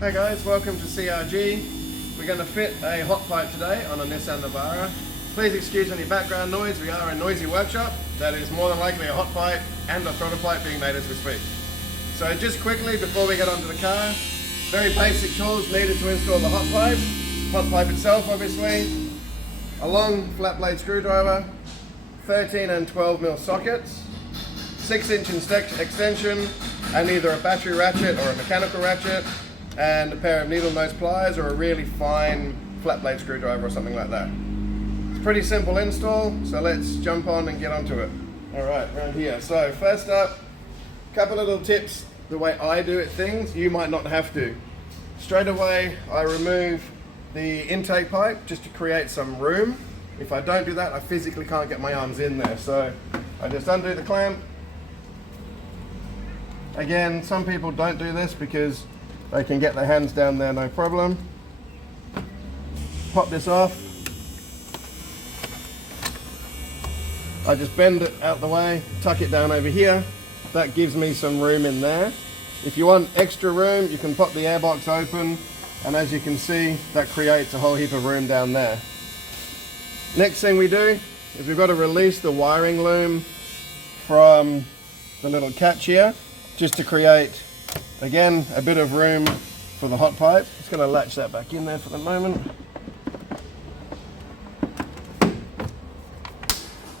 Hey guys, welcome to CRG. We're going to fit a hot pipe today on a Nissan Navara. Please excuse any background noise. We are a noisy workshop. That is more than likely a hot pipe and a throttle pipe being made as we speak. So just quickly before we get onto the car, very basic tools needed to install the hot pipe. Hot pipe itself obviously, a long flat blade screwdriver, 13 and 12mm sockets, 6-inch extension and either a battery ratchet or a mechanical ratchet, and a pair of needle nose pliers or a really fine flat blade screwdriver or something like that. It's a pretty simple install, so let's jump on and get onto it. Alright, around here. So first up, a couple of little tips. The way I do it things, you might not have to. Straight away I remove the intake pipe just to create some room. If I don't do that, I physically can't get my arms in there. So I just undo the clamp. Again, some people don't do this because they can get their hands down there no problem. Pop this off. I just bend it out the way, tuck it down over here. That gives me some room in there. If you want extra room, you can pop the airbox open, and as you can see, that creates a whole heap of room down there. Next thing we do is we've got to release the wiring loom from the little catch here, just to create, again, a bit of room for the hot pipe. Just going to latch that back in there for the moment.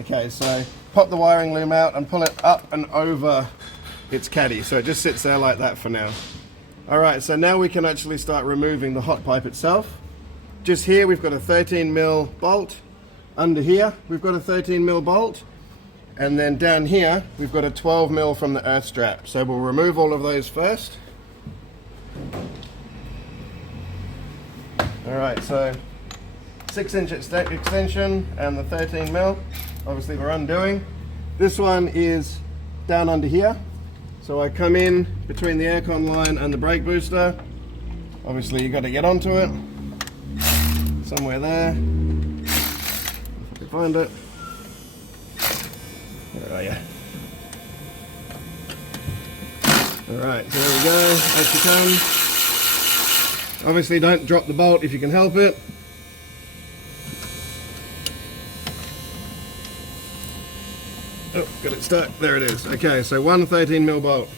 Okay, so pop the wiring loom out and pull it up and over its caddy. So it just sits there like that for now. Alright, so now we can actually start removing the hot pipe itself. Just here we've got a 13mm bolt. Under here we've got a 13mm bolt. And then down here we've got a 12mm from the earth strap. So we'll remove all of those first. Alright, so 6-inch extension and the 13mm. Obviously we're undoing. This one is down under here. So I come in between the aircon line and the brake booster. Obviously you've got to get onto it. Somewhere there. If I can find it. Where are you? Alright, so there we go, as you come. Obviously don't drop the bolt if you can help it. Oh, got it stuck, there it is. Okay, so one 13mm bolt.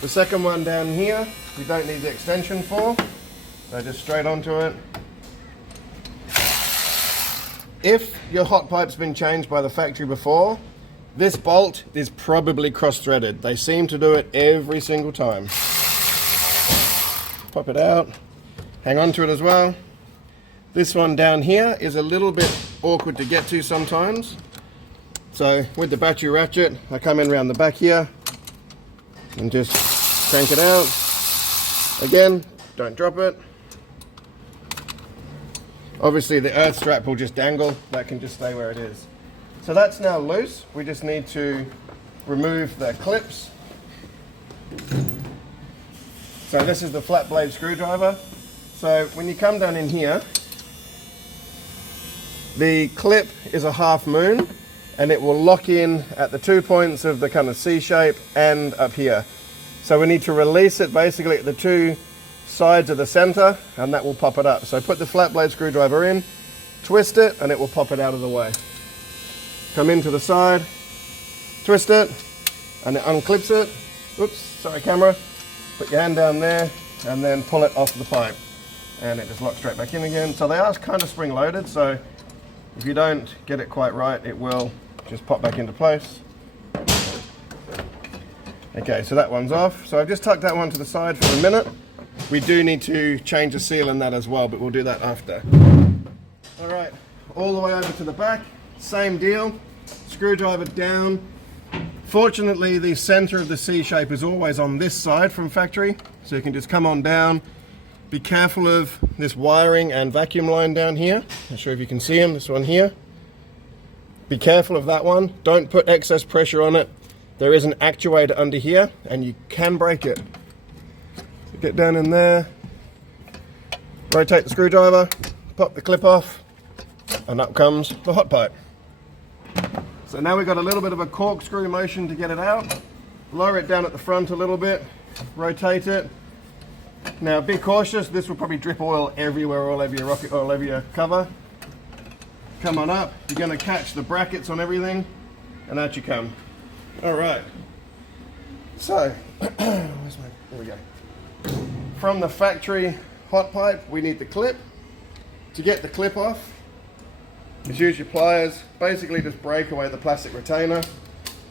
The second one down here, we don't need the extension for, so just straight onto it. If your hot pipe's been changed by the factory before, this bolt is probably cross-threaded. They seem to do it every single time. Pop it out, hang on to it as well. This one down here is a little bit awkward to get to sometimes. So with the battery ratchet, I come in around the back here and just crank it out. Again, don't drop it. Obviously the earth strap will just dangle, that can just stay where it is. So that's now loose, we just need to remove the clips. So this is the flat blade screwdriver. So when you come down in here, the clip is a half moon and it will lock in at the 2 points of the kind of C shape and up here. So we need to release it basically at the 2 sides of the center and that will pop it up. So put the flat blade screwdriver in, twist it and it will pop it out of the way. Come into the side, twist it and it unclips it. Oops, sorry camera. Put your hand down there and then pull it off the pipe and it just locks straight back in again. So they are kind of spring loaded, so if you don't get it quite right it will just pop back into place. Okay, so that one's off. So I've just tucked that one to the side for a minute. We do need to change the seal in that as well, but we'll do that after. Alright, all the way over to the back, same deal. Screwdriver down. Fortunately, the center of the C shape is always on this side from factory, so you can just come on down. Be careful of this wiring and vacuum line down here. Not sure if you can see them, this one here. Be careful of that one. Don't put excess pressure on it. There is an actuator under here and you can break it. So get down in there, rotate the screwdriver, pop the clip off, and up comes the hot pipe. So now we've got a little bit of a corkscrew motion to get it out. Lower it down at the front a little bit, rotate it, Now be cautious, this will probably drip oil everywhere, all over your rocket, all over your cover. Come on up, you're going to catch the brackets on everything, and out you come. Alright, so, here we go. From the factory hot pipe, we need the clip. To get the clip off, just use your pliers, basically just break away the plastic retainer.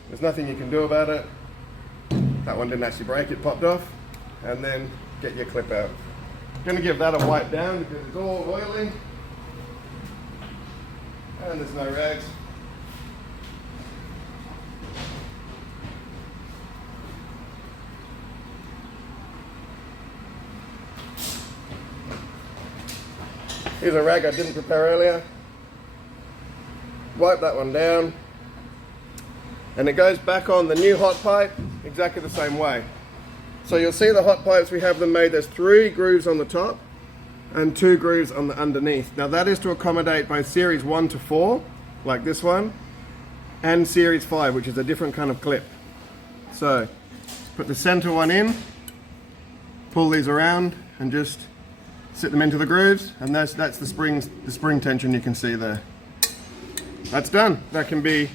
There's nothing you can do about it. That one didn't actually break, it popped off. And then get your clip out. Going to give that a wipe down because it's all oily. And there's no rags. Here's a rag I didn't prepare earlier. Wipe that one down. And it goes back on the new hot pipe exactly the same way. So you'll see the hot pipes, we have them made, there's 3 grooves on the top and 2 grooves on the underneath. Now that is to accommodate both series 1 to 4, like this one, and series 5, which is a different kind of clip. So put the center one in, pull these around and just sit them into the grooves, and that's the spring tension you can see there. That's done. That can be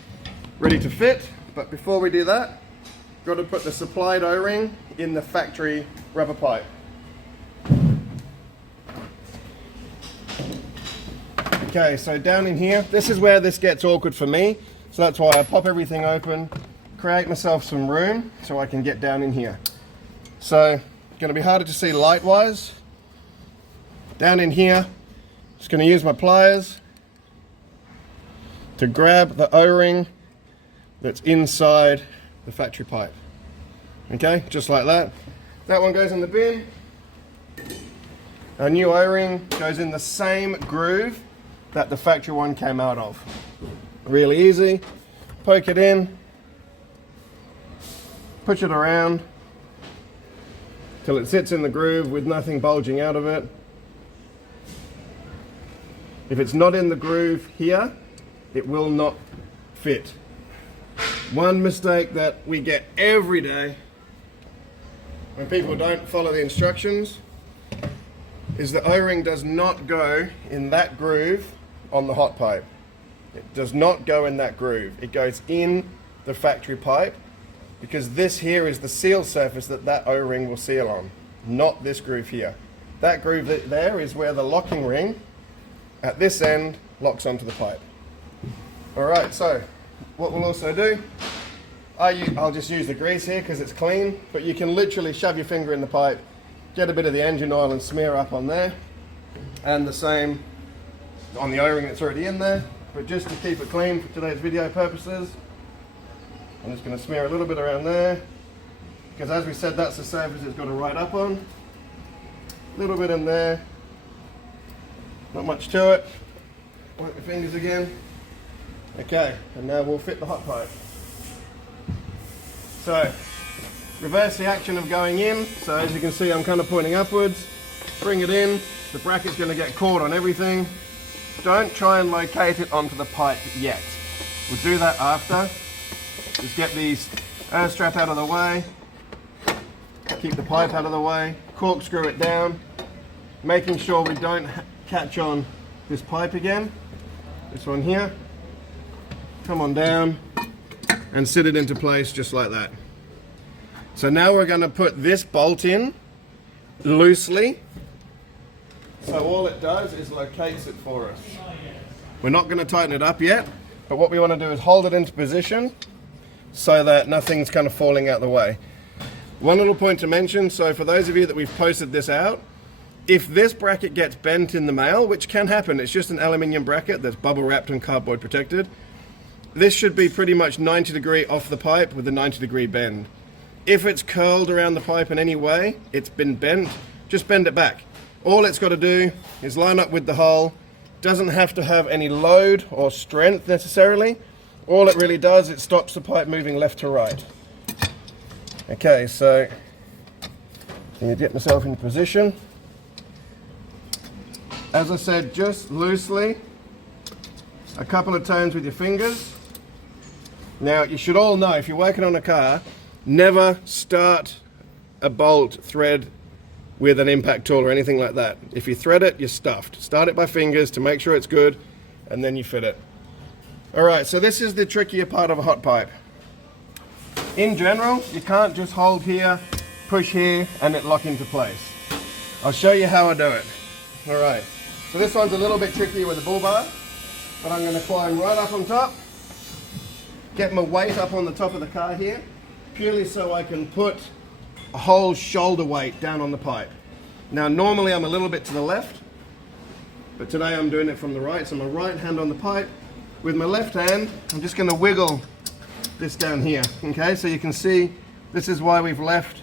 ready to fit, but before we do that, got to put the supplied O-ring in the factory rubber pipe. Okay, so down in here, this is where this gets awkward for me, so that's why I pop everything open, create myself some room so I can get down in here. So, it's going to be harder to see light-wise. Down in here, just going to use my pliers to grab the O-ring that's inside the factory pipe. Okay, just like that. That one goes in the bin. Our new O-ring goes in the same groove that the factory one came out of. Really easy. Poke it in, push it around till it sits in the groove with nothing bulging out of it. If it's not in the groove here, it will not fit. One mistake that we get every day when people don't follow the instructions is the O-ring does not go in that groove on the hot pipe. It does not go in that groove. It goes in the factory pipe because this here is the seal surface that O-ring will seal on, not this groove here. That groove there is where the locking ring at this end locks onto the pipe. Alright, so what we'll also do, I'll just use the grease here because it's clean, but you can literally shove your finger in the pipe, get a bit of the engine oil and smear up on there, and the same on the O-ring that's already in there. But just to keep it clean for today's video purposes, I'm just going to smear a little bit around there, because as we said, that's the surface it's got to ride up on. A little bit in there, not much to it. Wipe your fingers again. Okay, and now we'll fit the hot pipe. So, reverse the action of going in. So as you can see, I'm kind of pointing upwards. Bring it in. The bracket's going to get caught on everything. Don't try and locate it onto the pipe yet. We'll do that after. Just get these air strap out of the way. Keep the pipe out of the way. Corkscrew it down. Making sure we don't catch on this pipe again. This one here. Come on down and sit it into place just like that. So now we're going to put this bolt in loosely. So all it does is locates it for us. We're not going to tighten it up yet, but what we want to do is hold it into position so that nothing's kind of falling out the way. One little point to mention, so for those of you that we've posted this out, if this bracket gets bent in the mail, which can happen, it's just an aluminium bracket that's bubble wrapped and cardboard protected, this should be pretty much 90 degree off the pipe with a 90 degree bend. If it's curled around the pipe in any way, it's been bent, just bend it back. All it's got to do is line up with the hole. Doesn't have to have any load or strength necessarily. All it really does, it stops the pipe moving left to right. Okay, so I'm going to get myself into position. As I said, just loosely, a couple of times with your fingers. Now, you should all know, if you're working on a car, never start a bolt thread with an impact tool or anything like that. If you thread it, you're stuffed. Start it by fingers to make sure it's good, and then you fit it. All right, so this is the trickier part of a hot pipe. In general, you can't just hold here, push here, and it lock into place. I'll show you how I do it. All right, so this one's a little bit trickier with the bull bar, but I'm gonna climb right up on top, get my weight up on the top of the car here, purely so I can put a whole shoulder weight down on the pipe. Now, normally I'm a little bit to the left, but today I'm doing it from the right, so my right hand on the pipe. With my left hand, I'm just gonna wiggle this down here, okay? So you can see this is why we've left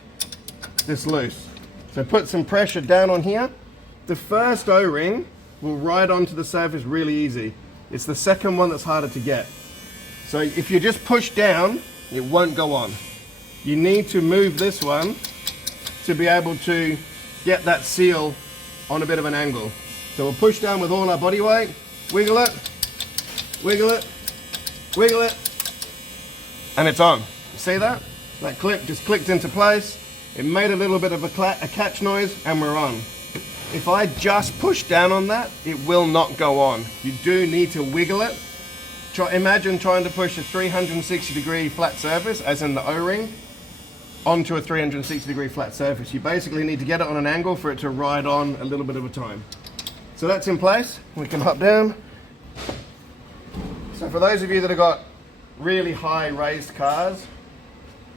this loose. So put some pressure down on here. The first O-ring will ride onto the surface really easy. It's the second one that's harder to get. So if you just push down, it won't go on. You need to move this one to be able to get that seal on a bit of an angle. So we'll push down with all our body weight, wiggle it, wiggle it, wiggle it, and it's on. You see that? That clip just clicked into place. It made a little bit of a catch noise, and we're on. If I just push down on that, it will not go on. You do need to wiggle it. Imagine trying to push a 360-degree flat surface, as in the O-ring, onto a 360-degree flat surface. You basically need to get it on an angle for it to ride on a little bit of a time. So that's in place. We can hop down. So for those of you that have got really high raised cars,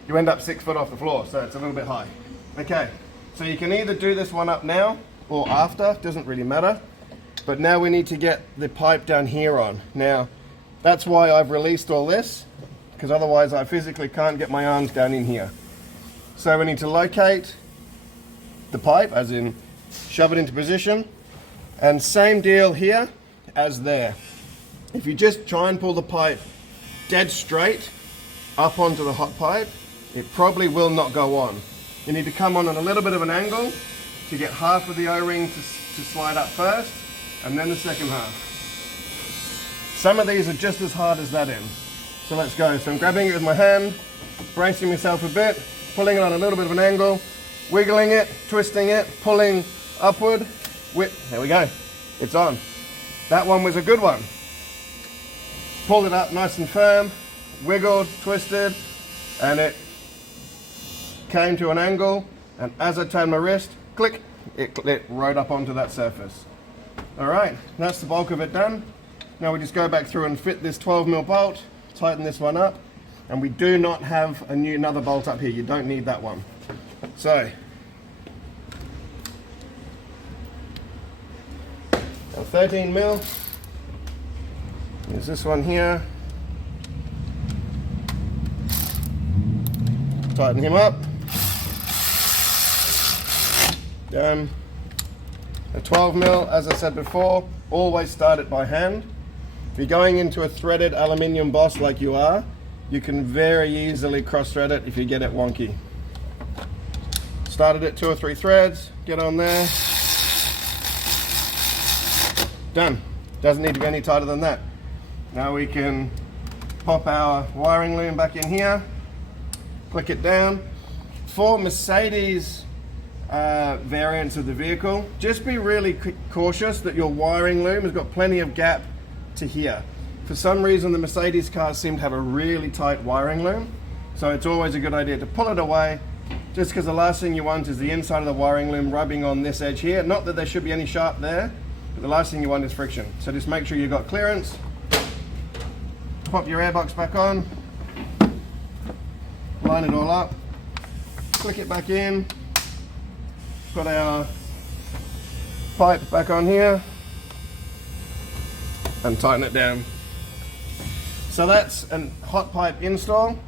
you end up 6 foot off the floor, so it's a little bit high. Okay, so you can either do this one up now or after, doesn't really matter. But now we need to get the pipe down here on. Now, that's why I've released all this, because otherwise I physically can't get my arms down in here. So we need to locate the pipe, as in shove it into position, and same deal here as there. If you just try and pull the pipe dead straight up onto the hot pipe, it probably will not go on. You need to come on at a little bit of an angle to get half of the O-ring to slide up first, and then the second half. Some of these are just as hard as that end. So let's go. So I'm grabbing it with my hand, bracing myself a bit, pulling it on a little bit of an angle, wiggling it, twisting it, pulling upward. There we go. It's on. That one was a good one. Pulled it up nice and firm, wiggled, twisted, and it came to an angle, and as I turned my wrist, click, it rode up onto that surface. All right, that's the bulk of it done. Now we just go back through and fit this 12mm bolt, tighten this one up, and we do not have another bolt up here. You don't need that one. So, a 13mm. There's this one here. Tighten him up. Done. A 12mm, as I said before, always start it by hand. If you're going into a threaded aluminium boss like you are, you can very easily cross-thread it if you get it wonky. Started it 2 or 3 threads, get on there. Done. Doesn't need to be any tighter than that. Now we can pop our wiring loom back in here, click it down. For Mercedes variants of the vehicle, just be really cautious that your wiring loom has got plenty of gap to here. For some reason the Mercedes cars seem to have a really tight wiring loom, so it's always a good idea to pull it away, just because the last thing you want is the inside of the wiring loom rubbing on this edge here. Not that there should be any sharp there, but the last thing you want is friction. So just make sure you've got clearance. Pop your airbox back on, line it all up, click it back in, put our pipe back on here, and tighten it down. So that's a hot pipe install.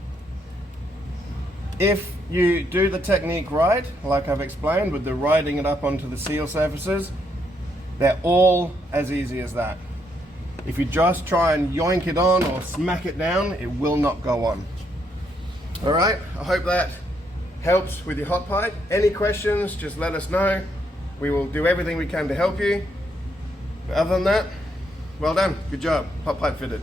If you do the technique right, like I've explained with the riding it up onto the seal surfaces, they're all as easy as that. If you just try and yoink it on or smack it down, it will not go on. All right, I hope that helps with your hot pipe. Any questions, just let us know. We will do everything we can to help you. But other than that, well done, good job, hot pipe fitted.